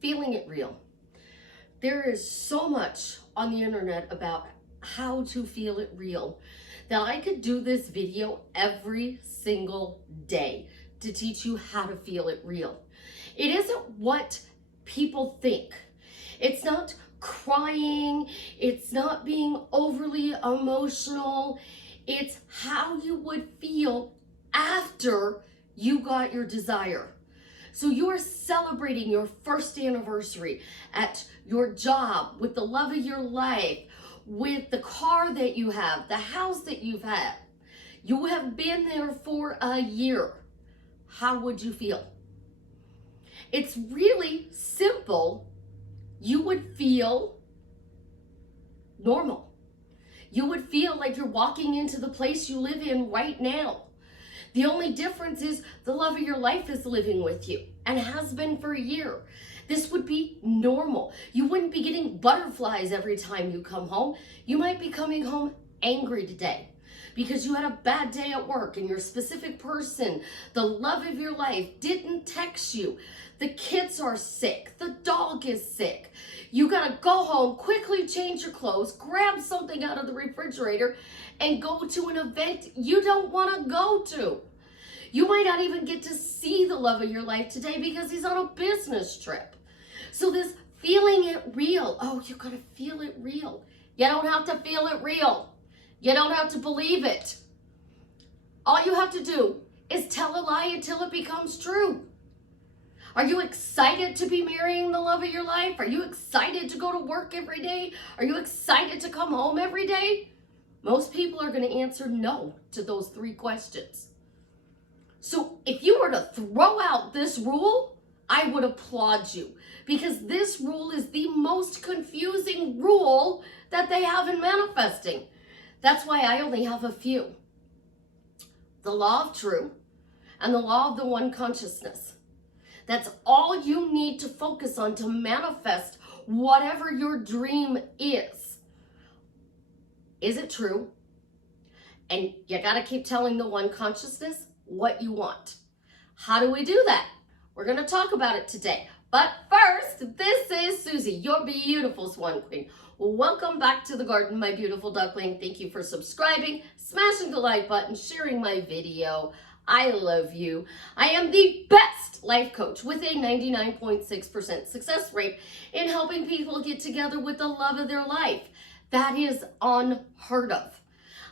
feeling it real. There is so much on the internet about how to feel it real that I could do this video every single day to teach you how to feel it real. It isn't what people think. It's not crying. It's not being overly emotional. It's how you would feel after you got your desire. So you're celebrating your first anniversary at your job with the love of your life, with the car that you have, the house that you've had. You have been there for a year. How would you feel? It's really simple. You would feel normal. You would feel like you're walking into the place you live in right now. The only difference is the love of your life is living with you and has been for a year. This would be normal. You wouldn't be getting butterflies every time you come home. You might be coming home angry today because you had a bad day at work and your specific person, the love of your life, didn't text you. The kids are sick. The dog is sick. You gotta go home, quickly change your clothes, grab something out of the refrigerator, and go to an event you don't wanna go to. You might not even get to see the love of your life today because he's on a business trip. So this feeling it real, oh, you gotta feel it real. You don't have to feel it real. You don't have to believe it. All you have to do is tell a lie until it becomes true. Are you excited to be marrying the love of your life? Are you excited to go to work every day? Are you excited to come home every day? Most people are going to answer no to those three questions. So if you were to throw out this rule, I would applaud you because this rule is the most confusing rule that they have in manifesting. That's why I only have a few. The law of true and the law of the one consciousness. That's all you need to focus on to manifest whatever your dream is. Is it true? And you got to keep telling the one consciousness what you want. How do we do that? We're going to talk about it today. But first, this is Susie, your beautiful Swan Queen. Welcome back to the garden, my beautiful duckling. Thank you for subscribing, smashing the like button, sharing my video. I love you. I am the best life coach with a 99.6% success rate in helping people get together with the love of their life. That is unheard of.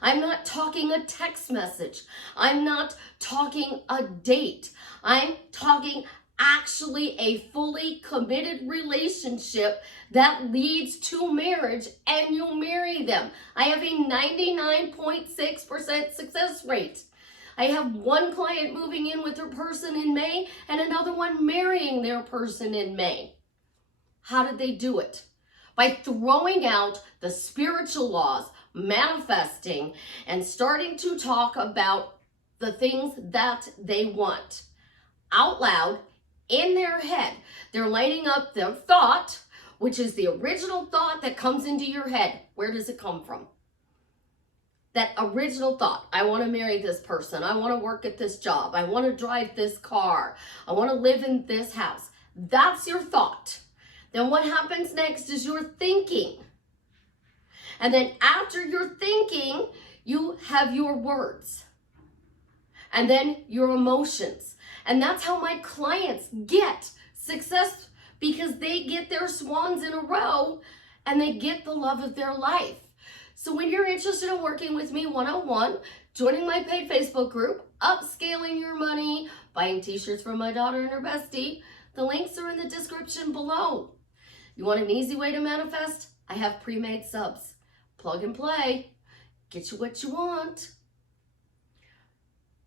I'm not talking a text message. I'm not talking a date. I'm talking actually a fully committed relationship that leads to marriage and you marry them. I have a 99.6% success rate. I have one client moving in with her person in May and another one marrying their person in May. How did they do it? By throwing out the spiritual laws, manifesting, and starting to talk about the things that they want out loud in their head. They're lining up their thought, which is the original thought that comes into your head. Where does it come from? That original thought, I want to marry this person, I want to work at this job, I want to drive this car, I want to live in this house. That's your thought. Then what happens next is your thinking. And then after your thinking, you have your words. And then your emotions. And that's how my clients get success, because they get their swans in a row and they get the love of their life. So when you're interested in working with me one-on-one, joining my paid Facebook group, upscaling your money, buying t-shirts from my daughter and her bestie, the links are in the description below. You want an easy way to manifest? I have pre-made subs. Plug and play. Get you what you want.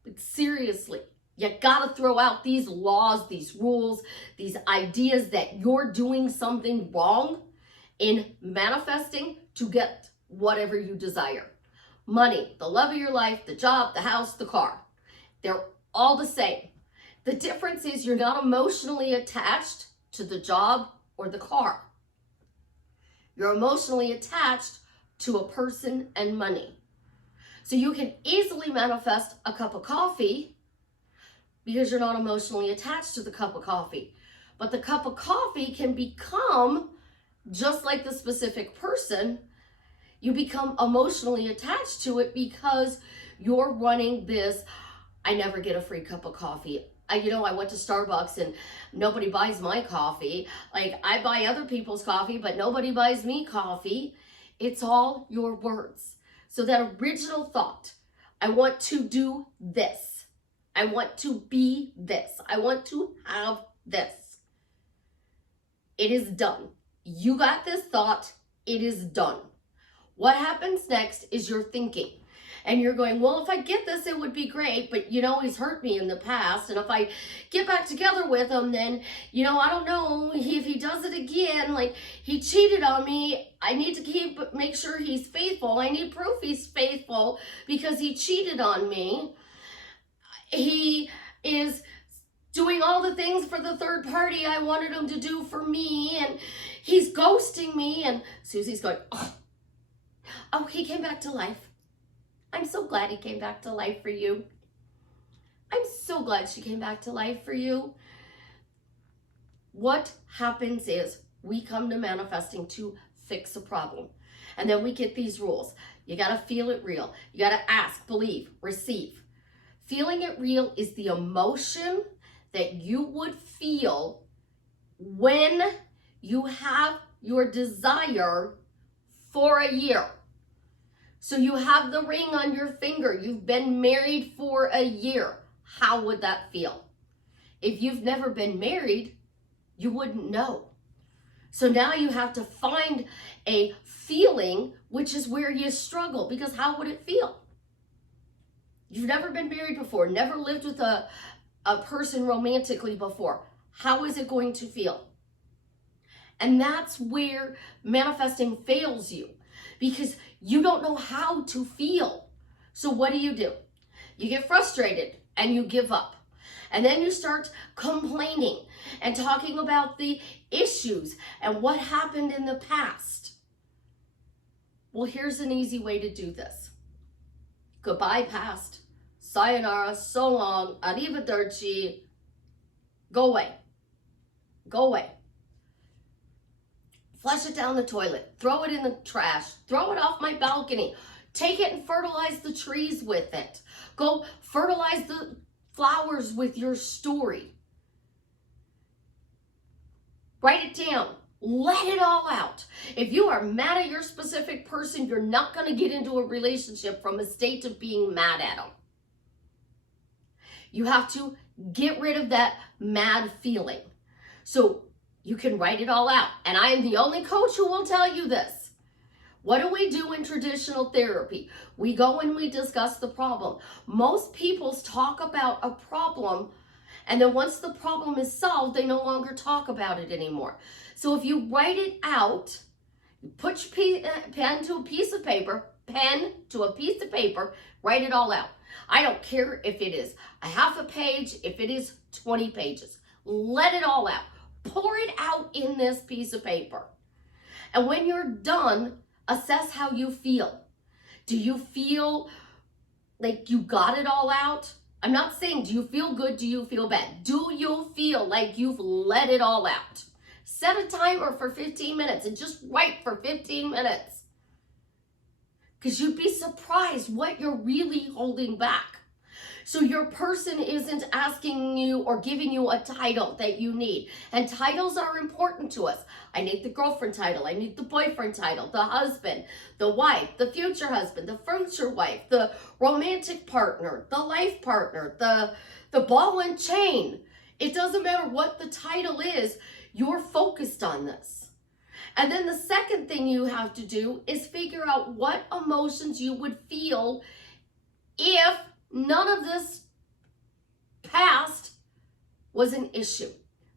But seriously, you gotta throw out these laws, these rules, these ideas that you're doing something wrong in manifesting to get whatever you desire. Money, the love of your life, the job, the house, the car. They're all the same. The difference is you're not emotionally attached to the job or the car. You're emotionally attached to a person and money. So you can easily manifest a cup of coffee because you're not emotionally attached to the cup of coffee. But the cup of coffee can become, just like the specific person, you become emotionally attached to it because you're running this, I never get a free cup of coffee. I went to Starbucks and nobody buys my coffee. Like, I buy other people's coffee, but nobody buys me coffee. It's all your words. So that original thought, I want to do this. I want to be this. I want to have this. It is done. You got this thought. It is done. What happens next is you're thinking. And you're going, well, if I get this, it would be great. But, he's hurt me in the past. And if I get back together with him, then, I don't know if he does it again. Like, he cheated on me. I need to make sure he's faithful. I need proof he's faithful because he cheated on me. He is doing all the things for the third party I wanted him to do for me. And he's ghosting me. And Susie's going, oh, he came back to life. I'm so glad he came back to life for you. I'm so glad she came back to life for you. What happens is we come to manifesting to fix a problem. And then we get these rules. You got to feel it real. You got to ask, believe, receive. Feeling it real is the emotion that you would feel when you have your desire for a year. So you have the ring on your finger. You've been married for a year. How would that feel? If you've never been married, you wouldn't know. So now you have to find a feeling, which is where you struggle, because how would it feel? You've never been married before, never lived with a person romantically before. How is it going to feel? And that's where manifesting fails you, because you don't know how to feel. So what do? You get frustrated and you give up. And then you start complaining and talking about the issues and what happened in the past. Well, here's an easy way to do this. Goodbye, past. Sayonara, so long, arrivederci. Go away. Go away. Flush it down the toilet. Throw it in the trash. Throw it off my balcony. Take it and fertilize the trees with it. Go fertilize the flowers with your story. Write it down. Let it all out. If you are mad at your specific person, you're not going to get into a relationship from a state of being mad at them. You have to get rid of that mad feeling. So you can write it all out. And I am the only coach who will tell you this. What do we do in traditional therapy? We go and we discuss the problem. Most people talk about a problem, and then once the problem is solved, they no longer talk about it anymore. So if you write it out, you put your pen to a piece of paper, write it all out. I don't care if it is a half a page, if it is 20 pages. Let it all out. Pour it out in this piece of paper. And when you're done, assess how you feel. Do you feel like you got it all out? I'm not saying, do you feel good? Do you feel bad? Do you feel like you've let it all out? Set a timer for 15 minutes and just write for 15 minutes. Because you'd be surprised what you're really holding back. So your person isn't asking you or giving you a title that you need. And titles are important to us. I need the girlfriend title. I need the boyfriend title, the husband, the wife, the future husband, the future wife, the romantic partner, the life partner, the ball and chain. It doesn't matter what the title is. You're focused on this. And then the second thing you have to do is figure out what emotions you would feel if none of this past was an issue.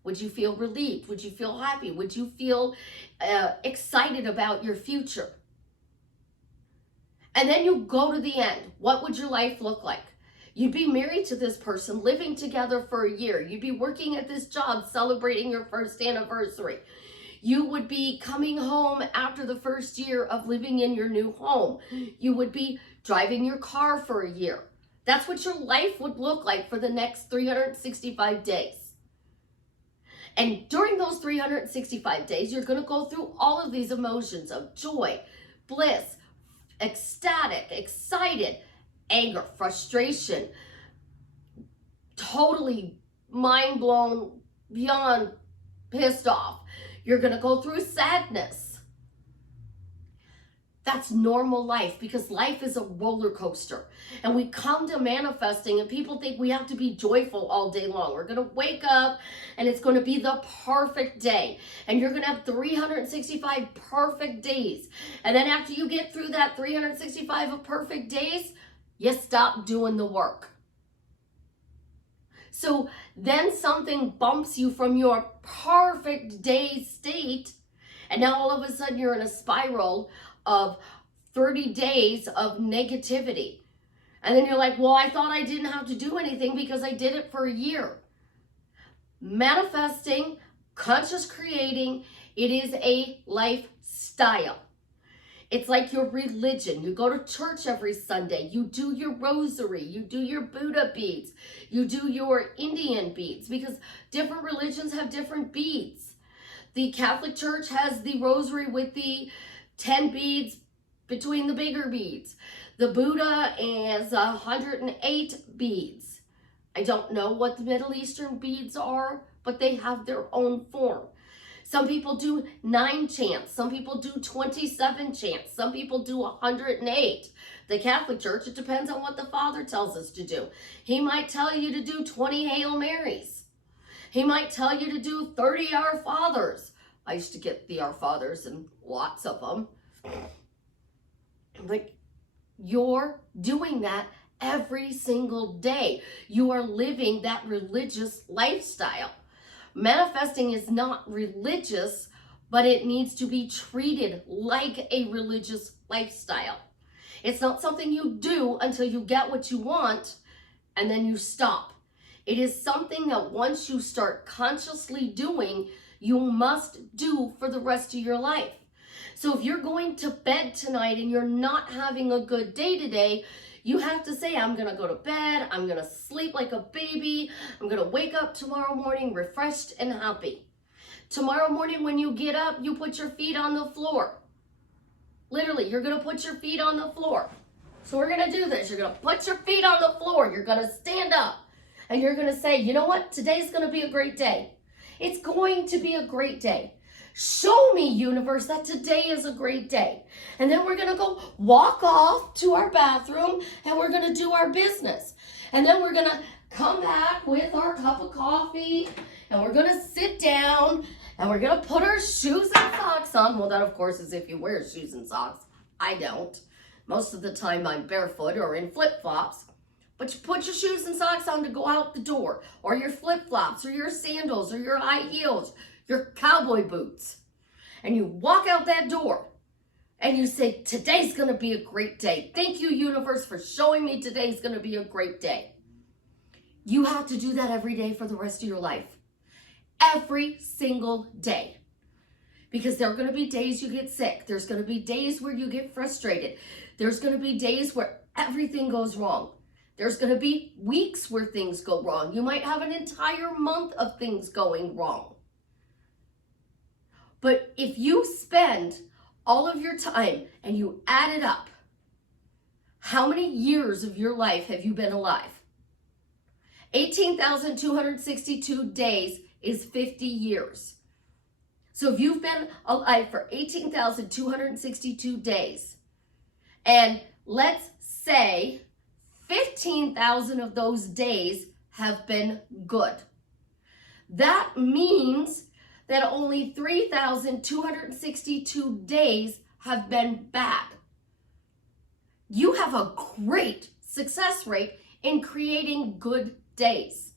Would you feel relieved? Would you feel happy? Would you feel excited about your future? And then you go to the end. What would your life look like? You'd be married to this person, living together for a year. You'd be working at this job, celebrating your first anniversary. You would be coming home after the first year of living in your new home. You would be driving your car for a year. That's what your life would look like for the next 365 days. And during those 365 days, you're going to go through all of these emotions of joy, bliss, ecstatic, excited, anger, frustration, totally mind blown, beyond pissed off. You're going to go through sadness. That's normal life, because life is a roller coaster. And we come to manifesting and people think we have to be joyful all day long. We're going to wake up and it's going to be the perfect day. And you're going to have 365 perfect days. And then after you get through that 365 of perfect days, you stop doing the work. So then something bumps you from your perfect day state, and now all of a sudden you're in a spiral of 30 days of negativity. And then you're like, well, I thought I didn't have to do anything because I did it for a year. Manifesting, conscious creating, it is a lifestyle. It's like your religion. You go to church every Sunday. You do your rosary. You do your Buddha beads. You do your Indian beads, because different religions have different beads. The Catholic Church has the rosary with the 10 beads between the bigger beads. The Buddha has 108 beads. I don't know what the Middle Eastern beads are, but they have their own form. Some people do 9 chants. Some people do 27 chants. Some people do 108. The Catholic Church, it depends on what the Father tells us to do. He might tell you to do 20 Hail Marys. He might tell you to do 30 Our Fathers. I used to get the Our Fathers and lots of them. But you're doing that every single day. You are living that religious lifestyle. Manifesting is not religious, but it needs to be treated like a religious lifestyle. It's not something you do until you get what you want and then you stop. It is something that once you start consciously doing, you must do for the rest of your life. So if you're going to bed tonight and you're not having a good day today, you have to say, I'm going to go to bed, I'm going to sleep like a baby, I'm going to wake up tomorrow morning refreshed and happy. Tomorrow morning when you get up, you put your feet on the floor. Literally, you're going to put your feet on the floor. So we're going to do this. You're going to put your feet on the floor. You're going to stand up and you're going to say, you know what? Today's going to be a great day. It's going to be a great day. Show me, universe, that today is a great day. And then we're going to go walk off to our bathroom and we're going to do our business. And then we're going to come back with our cup of coffee and we're going to sit down and we're going to put our shoes and socks on. Well, that, of course, is if you wear shoes and socks. I don't. Most of the time I'm barefoot or in flip-flops. But you put your shoes and socks on to go out the door, or your flip-flops or your sandals or your high heels, your cowboy boots, and you walk out that door and you say, today's going to be a great day. Thank you, universe, for showing me today's going to be a great day. You have to do that every day for the rest of your life. Every single day. Because there are going to be days you get sick. There's going to be days where you get frustrated. There's going to be days where everything goes wrong. There's going to be weeks where things go wrong. You might have an entire month of things going wrong. But if you spend all of your time and you add it up, how many years of your life have you been alive? 18,262 days is 50 years. So if you've been alive for 18,262 days, and let's say 15,000 of those days have been good, that means that only 3,262 days have been bad. You have a great success rate in creating good days.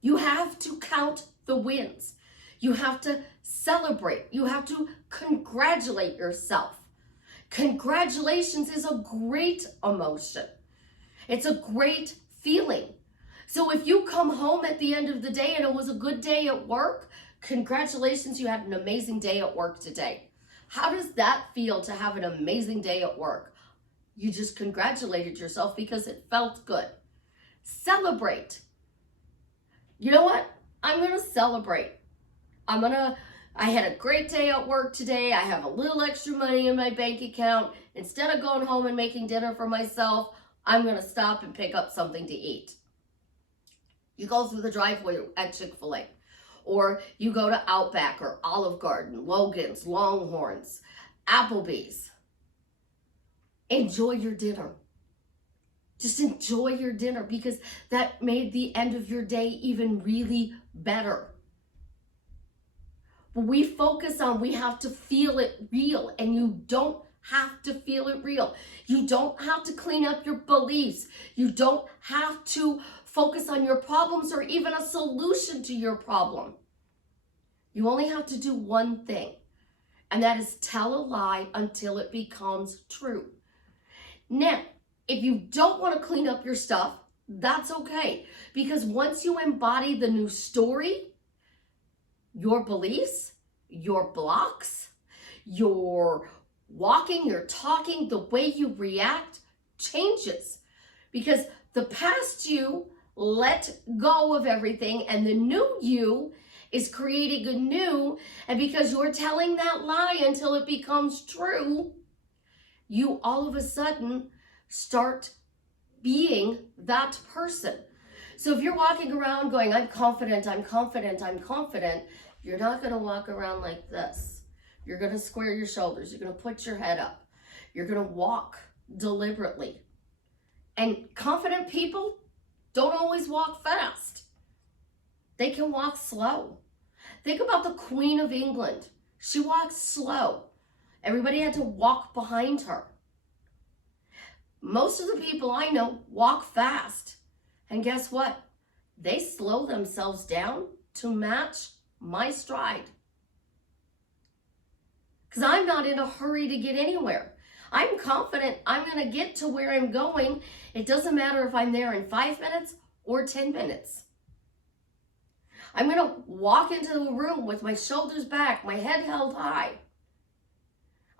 You have to count the wins. You have to celebrate. You have to congratulate yourself. Congratulations is a great emotion. It's a great feeling. So if you come home at the end of the day and it was a good day at work, congratulations, you had an amazing day at work today. How does that feel to have an amazing day at work? You just congratulated yourself because it felt good. Celebrate. You know what? I'm going to celebrate. I had a great day at work today. I have a little extra money in my bank account. Instead of going home and making dinner for myself, I'm going to stop and pick up something to eat. You go through the driveway at Chick-fil-A, or you go to Outback or Olive Garden, Logan's, Longhorns, Applebee's. Enjoy your dinner. Just enjoy your dinner, because that made the end of your day even really better. But we focus on, we have to feel it real, and you don't have to feel it real. You don't have to clean up your beliefs. You don't have to focus on your problems or even a solution to your problem. You only have to do one thing, and that is tell a lie until it becomes true. Now, if you don't want to clean up your stuff, that's okay, because once you embody the new story, your beliefs, your blocks, your walking, your talking, the way you react changes, because the past you let go of everything, and the new you is creating a new, and because you're telling that lie until it becomes true, you all of a sudden start being that person. So if you're walking around going, I'm confident, I'm confident, I'm confident, you're not going to walk around like this. You're going to square your shoulders. You're going to put your head up. You're going to walk deliberately. And confident people don't always walk fast. They can walk slow. Think about the Queen of England. She walked slow. Everybody had to walk behind her. Most of the people I know walk fast. And guess what? They slow themselves down to match my stride. Because I'm not in a hurry to get anywhere. I'm confident I'm going to get to where I'm going. It doesn't matter if I'm there in 5 minutes or 10 minutes. I'm going to walk into the room with my shoulders back, my head held high.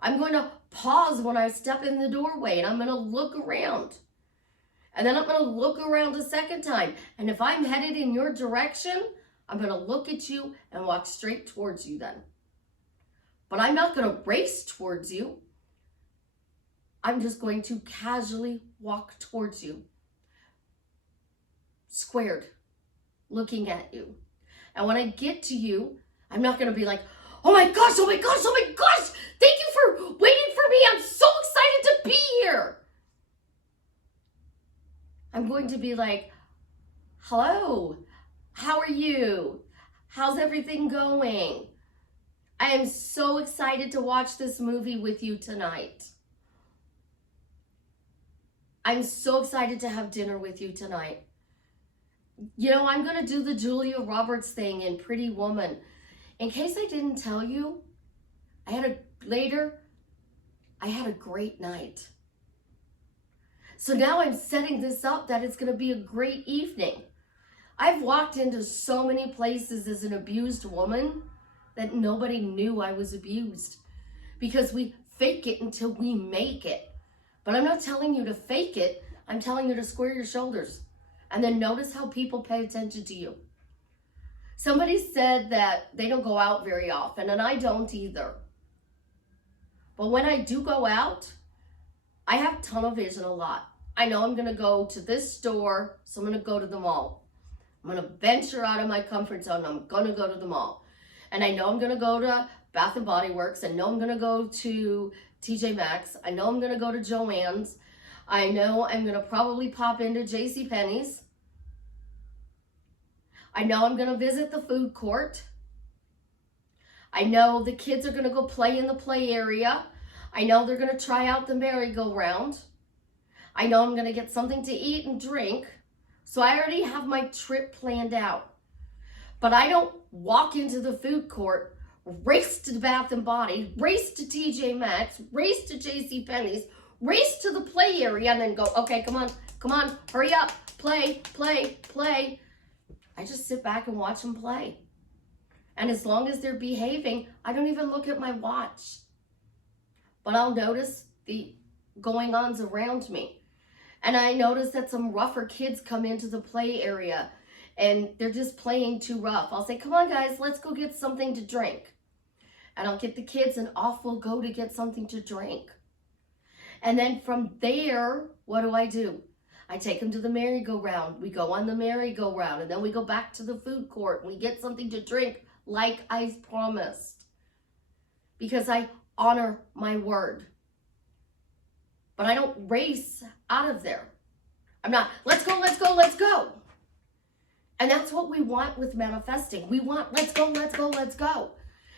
I'm going to pause when I step in the doorway, and I'm going to look around. And then I'm going to look around a second time. And if I'm headed in your direction, I'm going to look at you and walk straight towards you then. But I'm not going to race towards you. I'm just going to casually walk towards you. Squared, looking at you. And when I get to you, I'm not going to be like, oh my gosh, oh my gosh, oh my gosh. Thank you for waiting for me. I'm so excited to be here. I'm going to be like, hello, how are you? How's everything going? I am so excited to watch this movie with you tonight. I'm so excited to have dinner with you tonight. You know, I'm going to do the Julia Roberts thing in Pretty Woman. In case I didn't tell you, I had a great night. So now I'm setting this up that it's going to be a great evening. I've walked into so many places as an abused woman that nobody knew I was abused, because we fake it until we make it. But I'm not telling you to fake it. I'm telling you to square your shoulders and then notice how people pay attention to you. Somebody said that they don't go out very often, and I don't either. But when I do go out, I have tunnel vision a lot. I know I'm going to go to this store, so I'm going to go to the mall. I'm going to venture out of my comfort zone. I'm going to go to the mall. And I know I'm going to go to Bath & Body Works. I know I'm going to go to TJ Maxx. I know I'm going to go to Joann's. I know I'm going to probably pop into JCPenney's. I know I'm going to visit the food court. I know the kids are going to go play in the play area. I know they're going to try out the merry-go-round. I know I'm going to get something to eat and drink. So I already have my trip planned out. But I don't walk into the food court, race to Bath & Body, race to TJ Maxx, race to JCPenney's, race to the play area, and then go, okay, come on, hurry up, play. I just sit back and watch them play. And as long as they're behaving, I don't even look at my watch. But I'll notice the going-ons around me. And I notice that some rougher kids come into the play area and they're just playing too rough, I'll say, come on guys, let's go get something to drink. And I'll get the kids and off we'll go to get something to drink. And then from there, what do? I take them to the merry-go-round. We go on the merry-go-round, and then we go back to the food court. And we get something to drink like I promised. Because I honor my word. But I don't race out of there. I'm not, let's go, let's go, let's go. And that's what we want with manifesting. We want, let's go, let's go, let's go.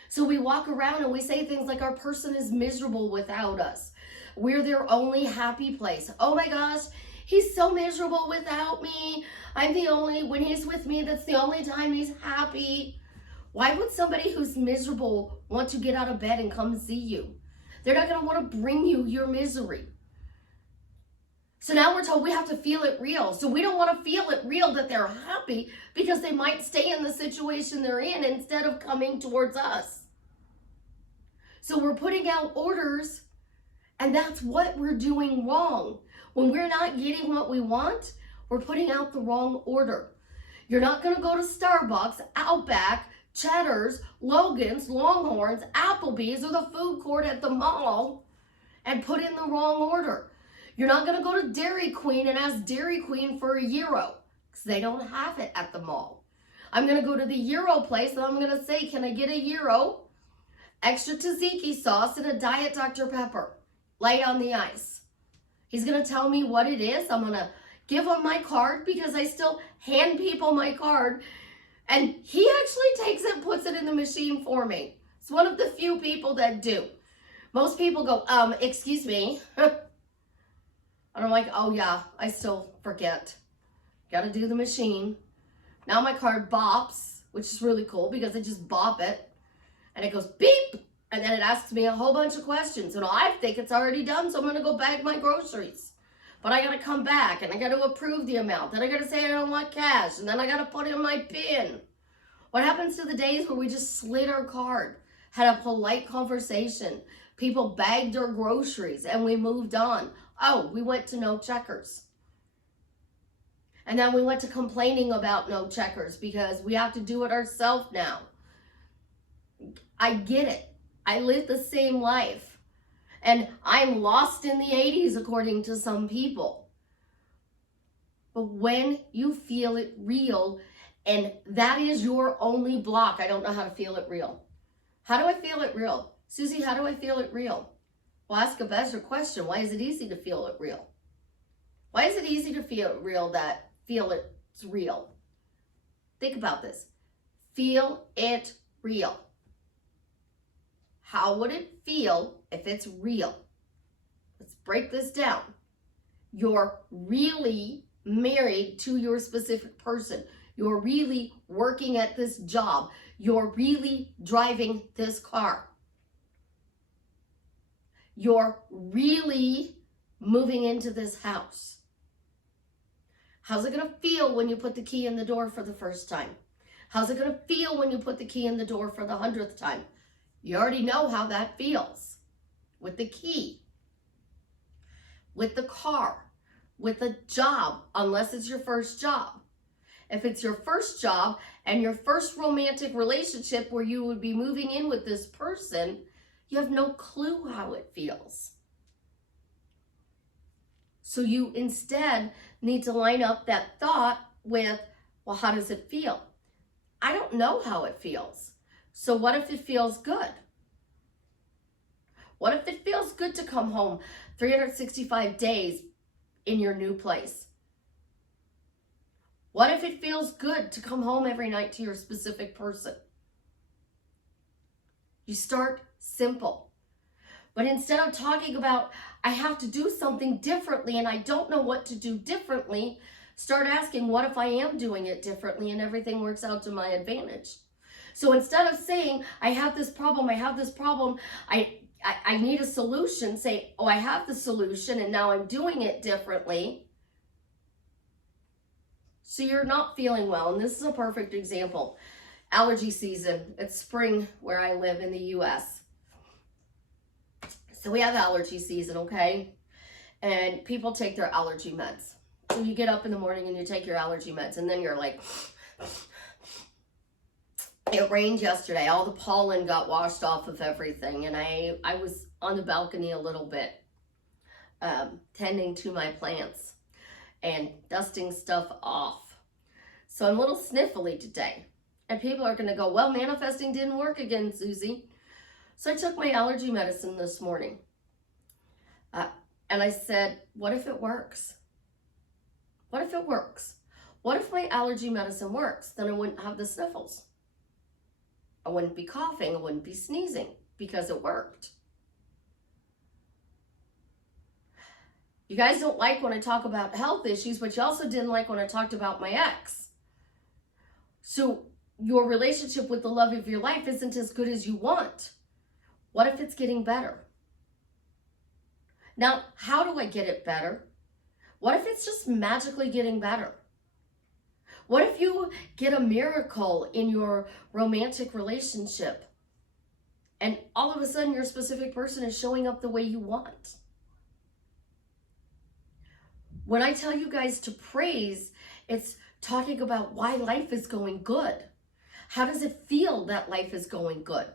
So we walk around and we say things like our person is miserable without us. We're their only happy place. Oh my gosh, he's so miserable without me. I'm the only, when he's with me, that's the only time he's happy. Why would somebody who's miserable want to get out of bed and come see you? They're not going to want to bring you your misery. So now we're told we have to feel it real. So we don't want to feel it real that they're happy because they might stay in the situation they're in instead of coming towards us. So we're putting out orders, and that's what we're doing wrong. When we're not getting what we want, we're putting out the wrong order. You're not going to go to Starbucks, Outback, Cheddar's, Logan's, Longhorns, Applebee's, or the food court at the mall and put in the wrong order. You're not going to go to Dairy Queen and ask Dairy Queen for a gyro because they don't have it at the mall. I'm going to go to the gyro place and I'm going to say, can I get a gyro, extra tzatziki sauce, and a Diet Dr. Pepper? Lay on the ice. He's going to tell me what it is. I'm going to give him my card because I still hand people my card. And he actually takes it and puts it in the machine for me. It's one of the few people that do. Most people go, excuse me. And I'm like, oh yeah, I still forget. Got to do the machine. Now my card bops, which is really cool because I just bop it. And it goes beep. And then it asks me a whole bunch of questions. And I think it's already done, so I'm going to go bag my groceries. But I got to come back and I got to approve the amount. Then I got to say I don't want cash. And then I got to put in my PIN. What happens to the days where we just slid our card, had a polite conversation, people bagged our groceries, and we moved on? Oh, we went to no checkers. And then we went to complaining about no checkers because we have to do it ourselves now. I get it. I live the same life. And I'm lost in the 80s according to some people. But when you feel it real, and that is your only block, I don't know how to feel it real. How do I feel it real? Susie, how do I feel it real? Well, ask a better question. Why is it easy to feel it real? Why is it easy to feel it real that feel it's real? Think about this. Feel it real. How would it feel if it's real? Let's break this down. You're really married to your specific person. You're really working at this job. You're really driving this car. You're really moving into this house. How's it going to feel when you put the key in the door for the first time? How's it going to feel when you put the key in the door for the 100th time? You already know how that feels. With the key, with the car, with a job, unless it's your first job. If it's your first job and your first romantic relationship where you would be moving in with this person, you have no clue how it feels. So you instead need to line up that thought with, well, how does it feel? I don't know how it feels. So what if it feels good? What if it feels good to come home 365 days in your new place? What if it feels good to come home every night to your specific person? You start simple. But instead of talking about, I have to do something differently and I don't know what to do differently, start asking, what if I am doing it differently and everything works out to my advantage? So instead of saying, I have this problem, I need a solution, say, oh, I have the solution and now I'm doing it differently. So you're not feeling well. And this is a perfect example. Allergy season. It's spring where I live in the US. So we have allergy season, okay? And people take their allergy meds. So you get up in the morning and you take your allergy meds and then you're like, It rained yesterday. All the pollen got washed off of everything, and I was on the balcony a little bit, tending to my plants and dusting stuff off. So I'm a little sniffly today. And people are going to go, well, manifesting didn't work again, Susie. So I took my allergy medicine this morning. And I said, what if it works? What if it works? What if my allergy medicine works? Then I wouldn't have the sniffles. I wouldn't be coughing. I wouldn't be sneezing because it worked. You guys don't like when I talk about health issues, but you also didn't like when I talked about my ex. So your relationship with the love of your life isn't as good as you want. What if it's getting better? Now, how do I get it better? What if it's just magically getting better? What if you get a miracle in your romantic relationship and all of a sudden your specific person is showing up the way you want? When I tell you guys to praise, it's talking about why life is going good. How does it feel that life is going good?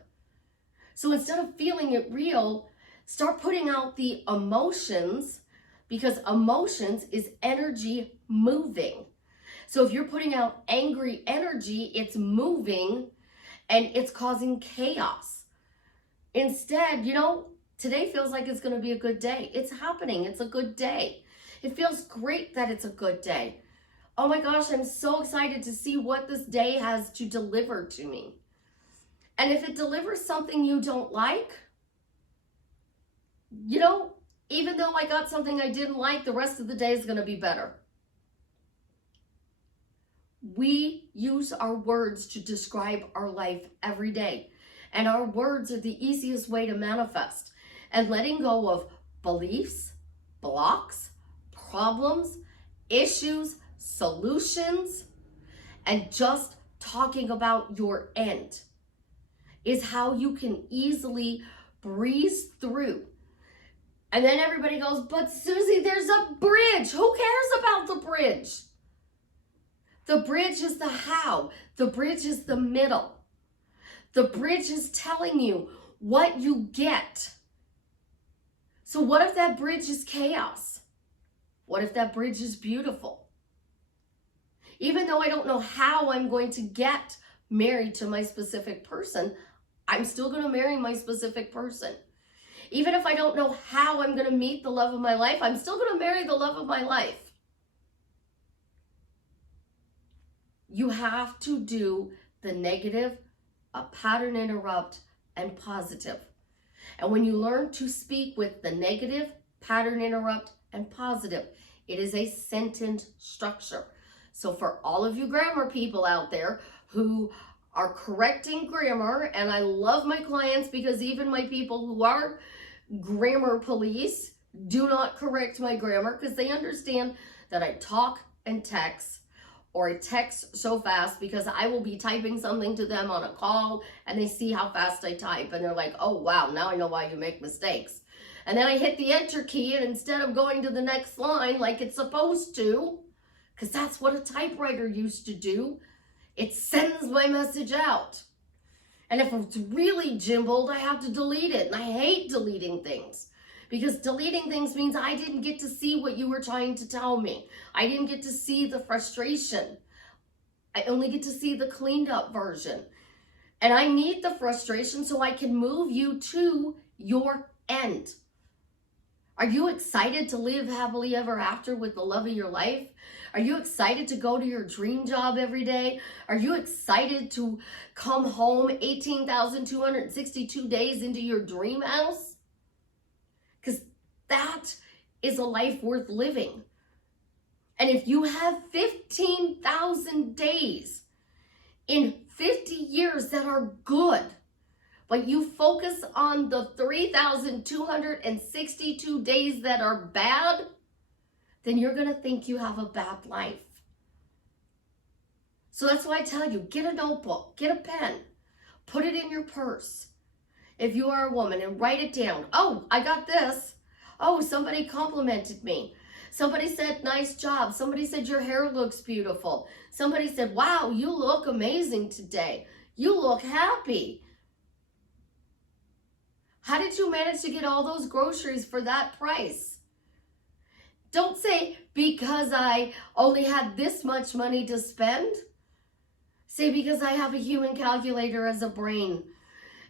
So instead of feeling it real, start putting out the emotions, because emotions is energy moving. So if you're putting out angry energy, it's moving and it's causing chaos. Instead, today feels like it's going to be a good day. It's happening. It's a good day. It feels great that it's a good day. Oh my gosh, I'm so excited to see what this day has to deliver to me. And if it delivers something you don't like, even though I got something I didn't like, the rest of the day is going to be better. We use our words to describe our life every day. And our words are the easiest way to manifest. And letting go of beliefs, blocks, problems, issues, solutions, and just talking about your end is how you can easily breeze through. And then everybody goes, but Susie, there's a bridge. Who cares about the bridge? The bridge is the how. The bridge is the middle. The bridge is telling you what you get. So what if that bridge is chaos? What if that bridge is beautiful? Even though I don't know how I'm going to get married to my specific person, I'm still going to marry my specific person. Even if I don't know how I'm going to meet the love of my life, I'm still going to marry the love of my life. You have to do the negative, a pattern interrupt, and positive. And when you learn to speak with the negative, pattern interrupt, and positive, it is a sentence structure. So for all of you grammar people out there who are correcting grammar, and I love my clients because even my people who are grammar police do not correct my grammar because they understand that I talk and text, or I text so fast because I will be typing something to them on a call and they see how fast I type and they're like, oh wow, now I know why you make mistakes. And then I hit the enter key, and instead of going to the next line like it's supposed to, because that's what a typewriter used to do, it sends my message out. And if it's really jimbled, I have to delete it. And I hate deleting things, because deleting things means I didn't get to see what you were trying to tell me. I didn't get to see the frustration. I only get to see the cleaned up version. And I need the frustration so I can move you to your end. Are you excited to live happily ever after with the love of your life? Are you excited to go to your dream job every day? Are you excited to come home 18,262 days into your dream house? Because that is a life worth living. And if you have 15,000 days in 50 years that are good, but you focus on the 3,262 days that are bad, then you're going to think you have a bad life. So that's why I tell you, get a notebook, get a pen, put it in your purse. If you are a woman, and write it down. Oh, I got this. Oh, somebody complimented me. Somebody said, nice job. Somebody said, your hair looks beautiful. Somebody said, wow, you look amazing today. You look happy. How did you manage to get all those groceries for that price? Don't say, because I only had this much money to spend. Say, because I have a human calculator as a brain.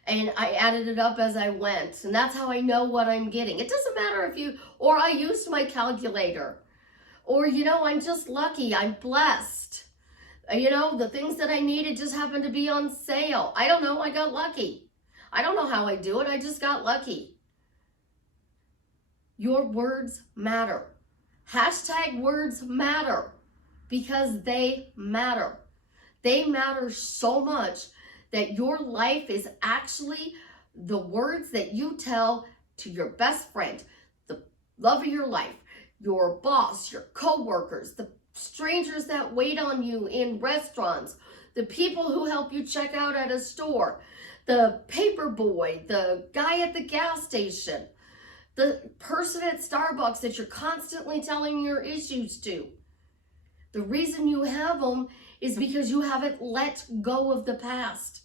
And I added it up as I went. And that's how I know what I'm getting. It doesn't matter if you, or I used my calculator. Or, you know, I'm just lucky. I'm blessed. You know, the things that I needed just happened to be on sale. I don't know. I got lucky. I don't know how I do it. I just got lucky. Your words matter. Hashtag words matter because they matter. They matter so much that your life is actually the words that you tell to your best friend, the love of your life, your boss, your co-workers, the strangers that wait on you in restaurants, the people who help you check out at a store, the paper boy, the guy at the gas station, the person at Starbucks that you're constantly telling your issues to. The reason you have them is because you haven't let go of the past.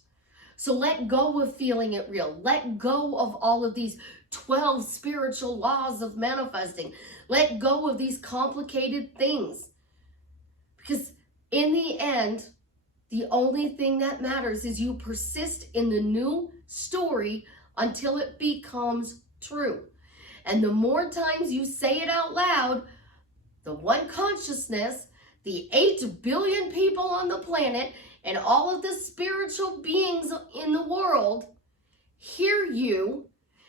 So let go of feeling it real. Let go of all of these 12 spiritual laws of manifesting. Let go of these complicated things. Because in the end, the only thing that matters is you persist in the new story until it becomes true. And the more times you say it out loud, the one consciousness, the 8 billion people on the planet, and all of the spiritual beings in the world hear you,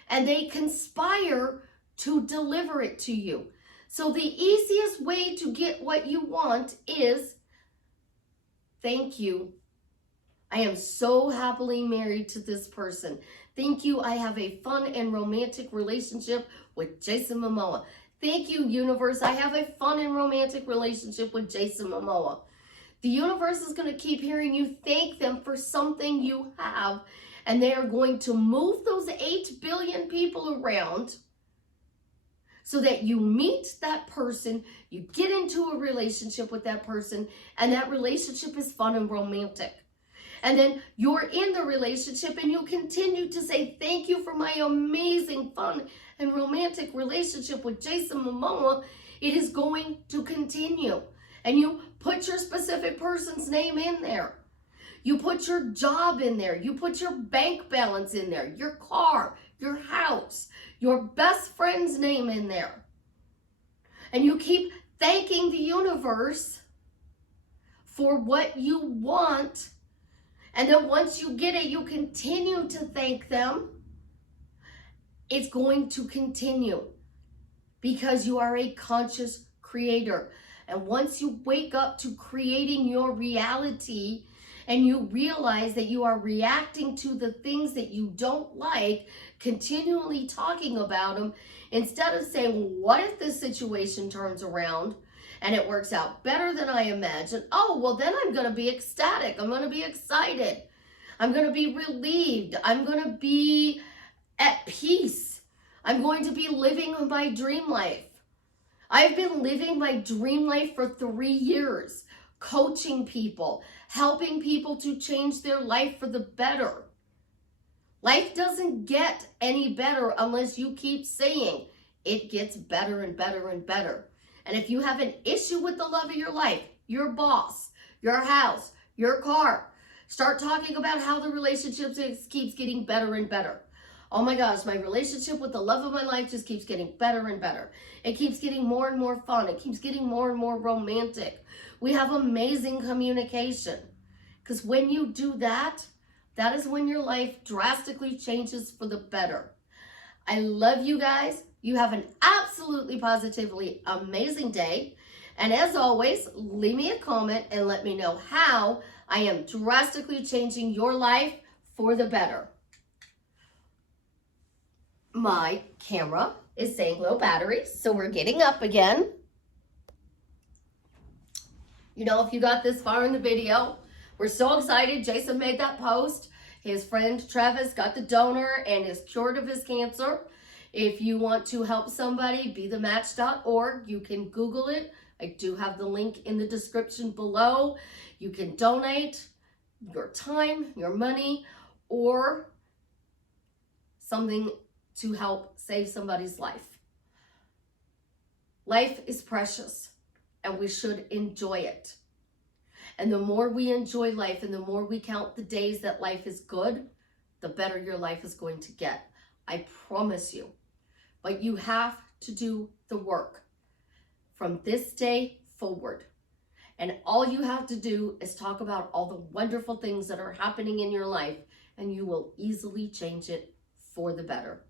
and they conspire to deliver it to you. So the easiest way to get what you want is, thank you. I am so happily married to this person. Thank you. I have a fun and romantic relationship with Jason Momoa. Thank you, universe. I have a fun and romantic relationship with Jason Momoa. The universe is going to keep hearing you thank them for something you have, and they are going to move those 8 billion people around so that you meet that person, you get into a relationship with that person, and that relationship is fun and romantic. And then you're in the relationship and you continue to say, thank you for my amazing, fun, and romantic relationship with Jason Momoa. It is going to continue. And you put your specific person's name in there. You put your job in there. You put your bank balance in there, your car, your house, your best friend's name in there. And you keep thanking the universe for what you want. And then once you get it, you continue to thank them. It's going to continue because you are a conscious creator. And once you wake up to creating your reality and you realize that you are reacting to the things that you don't like, continually talking about them, instead of saying, what if this situation turns around and it works out better than I imagined? Oh, well, then I'm going to be ecstatic. I'm going to be excited. I'm going to be relieved. I'm going to be at peace. I'm going to be living my dream life. I've been living my dream life for 3 years, coaching people, helping people to change their life for the better. Life doesn't get any better unless you keep saying it gets better and better and better. And if you have an issue with the love of your life, your boss, your house, your car, start talking about how the relationship keeps getting better and better. Oh my gosh, my relationship with the love of my life just keeps getting better and better. It keeps getting more and more fun. It keeps getting more and more romantic. We have amazing communication. Because when you do that, that is when your life drastically changes for the better. I love you guys. You have an absolutely positively amazing day. And as always, leave me a comment and let me know how I am drastically changing your life for the better. My camera is saying low battery, so we're getting up again. You know, if you got this far in the video, we're so excited. Jason made that post. His friend Travis got the donor and is cured of his cancer. If you want to help somebody, bethematch.org. You can Google it. I do have the link in the description below. You can donate your time, your money, or something to help save somebody's life. Life is precious, and we should enjoy it. And the more we enjoy life and the more we count the days that life is good, the better your life is going to get. I promise you. But you have to do the work from this day forward. And all you have to do is talk about all the wonderful things that are happening in your life, and you will easily change it for the better.